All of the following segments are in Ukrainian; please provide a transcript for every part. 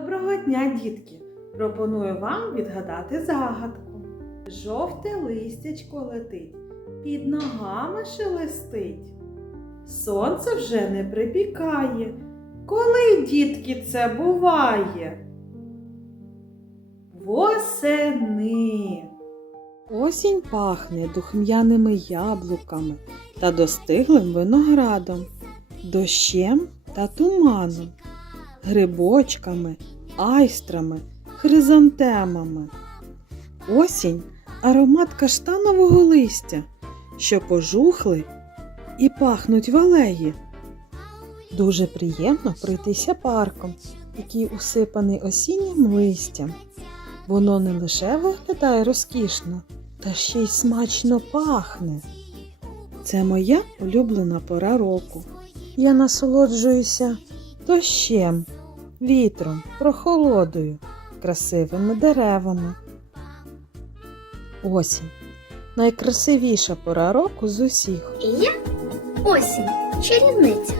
Доброго дня, дітки! Пропоную вам відгадати загадку. Жовте листячко летить, під ногами шелестить. Сонце вже не припікає. Коли, дітки, це буває? Восени. Осінь пахне духм'яними яблуками та достиглим виноградом, дощем та туманом, грибочками, айстрами, хризантемами. Осінь аромат каштанового листя, що пожухли і пахнуть в алеї. Дуже приємно пройтися парком, який усипаний осіннім листям. Воно не лише виглядає розкішно, та ще й смачно пахне. Це моя улюблена пора року. Я насолоджуюся дощем, вітром, прохолодою, красивими деревами. Осінь найкрасивіша пора року з усіх. І я осінь, чарівниця.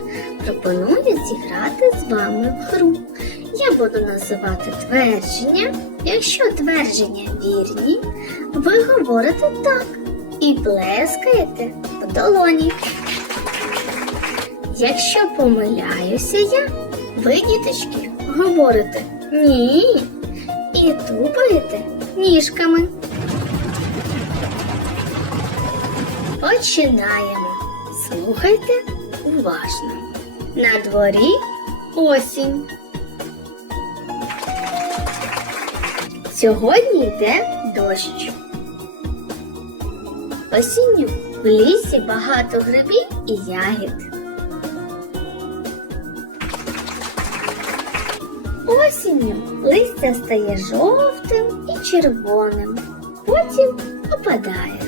Пропоную зіграти з вами в гру. Я буду називати твердження. Якщо твердження вірні, ви говорите так і плескаєте в долоні. Якщо помиляюся я, ви, діточки, говорите ні і тупаєте ніжками. Починаємо. Слухайте уважно. На дворі осінь. Сьогодні йде дощ. Осінню в лісі багато грибів і ягід. Осінню листя стає жовтим і червоним, потім опадає.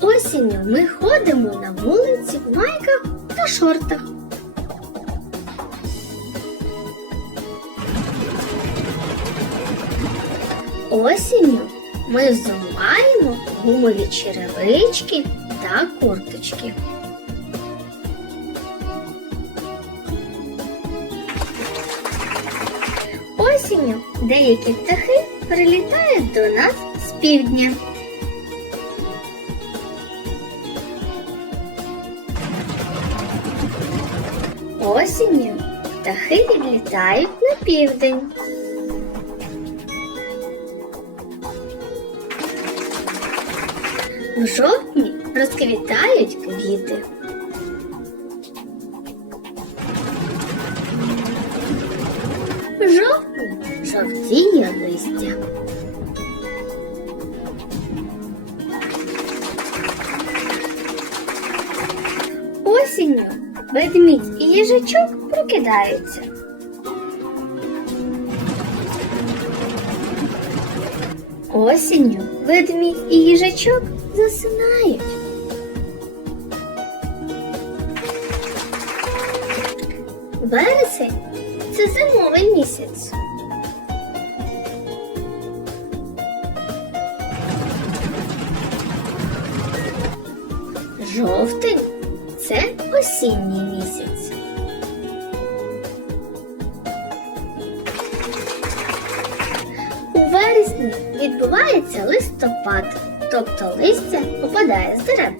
Осінню ми ходимо на вулиці в майках та шортах. Осінню ми взуваємо гумові черевички та курточки. Осінню деякі птахи прилітають до нас з півдня. Осінню птахи відлітають на південь. В жовтні розквітають квіти. Жовтіє листя. Осінню ведмідь і їжачок прокидаються. Осінню ведмідь і їжачок засинають. Вересень це зимовий місяць. Жовтень це осінній місяць. У вересні відбувається листопад, тобто листя опадає з дерев.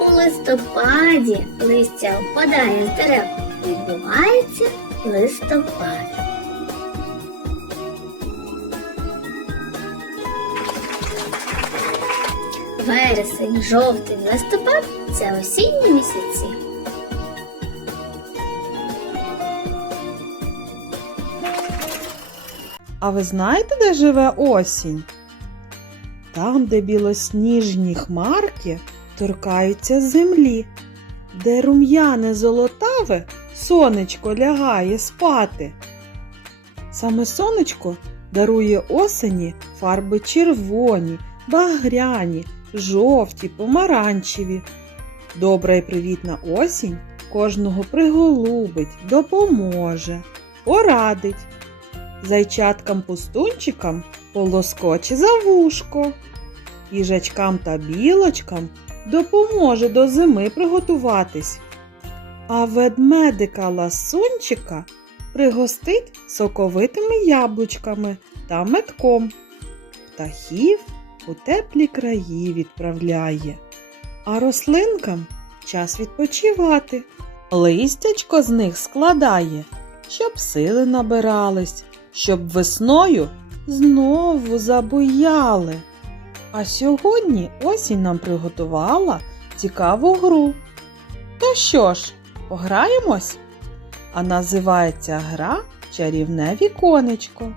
У листопаді листя опадає з дерев. Відбувається листопад. Вересень, жовтень, листопад це осінні місяці. А ви знаєте, де живе осінь? Там, де білосніжні хмарки торкаються землі, де рум'яне золотаве сонечко лягає спати. Саме сонечко дарує осені фарби червоні, багряні, жовті, помаранчеві. Добра і привітна осінь кожного приголубить, допоможе, порадить. зайчаткам-пустунчикам полоскоче за вушко. Їжачкам та білочкам допоможе до зими приготуватись. А ведмедика ласунчика пригостить соковитими яблучками та метком. Птахів у теплі краї відправляє, а рослинкам час відпочивати. Листячко з них складає, щоб сили набирались, щоб весною знову забуяли. А сьогодні осінь нам приготувала цікаву гру. То що ж, пограємось? А називається гра Чарівне віконечко.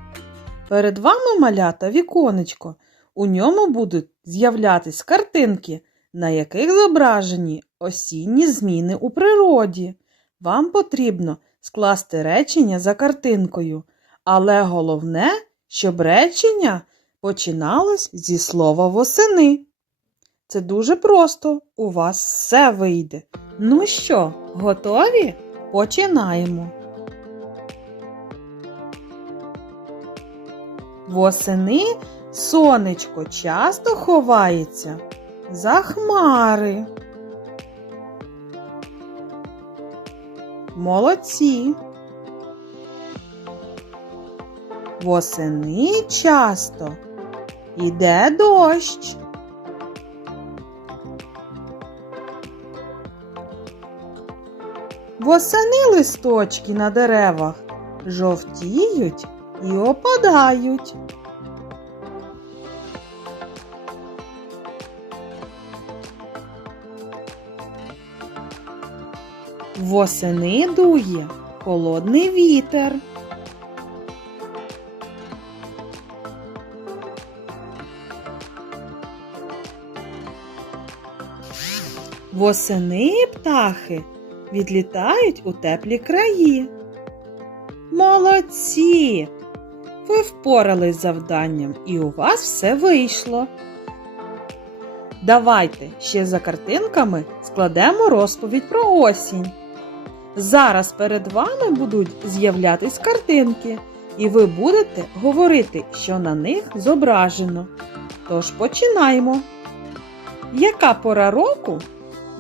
Перед вами малята віконечко. У ньому будуть з'являтись картинки, на яких зображені осінні зміни у природі. Вам потрібно скласти речення за картинкою, але головне, щоб речення починалось зі слова восени. Це дуже просто, у вас все вийде. Ну що, готові? Починаємо. Восени сонечко часто ховається за хмари. Молодці. Восени часто іде дощ. Восени листочки на деревах жовтіють і опадають. Восени дує холодний вітер. Восени птахи відлітають у теплі краї. Молодці! Ви впорались з завданням і у вас все вийшло. Давайте ще за картинками складемо розповідь про осінь. Зараз перед вами будуть з'являтись картинки, і ви будете говорити, що на них зображено. Тож починаємо. Яка пора року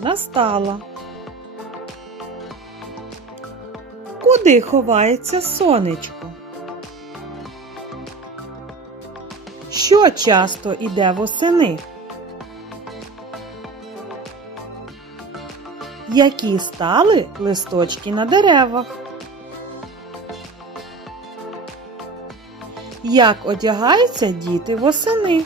настала? Куди ховається сонечко? Що часто іде восени? Які стали листочки на деревах? Як одягаються діти восени?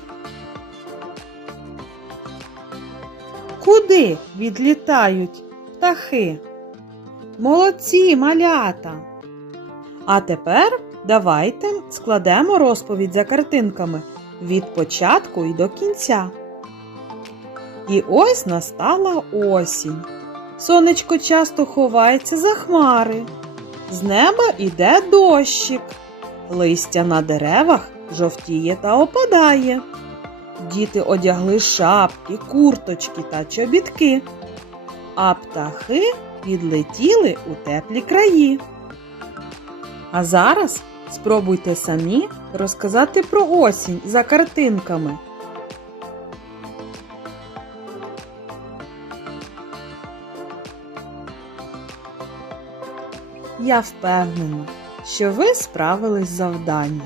Куди відлітають птахи? Молодці, малята! А тепер давайте складемо розповідь за картинками від початку і до кінця. І ось настала осінь. Сонечко часто ховається за хмари. З неба іде дощик. Листя на деревах жовтіє та опадає. Діти одягли шапки, курточки та чобітки, а птахи відлетіли у теплі краї. А зараз спробуйте самі розказати про осінь за картинками. Я впевнена, що ви справились з завданням.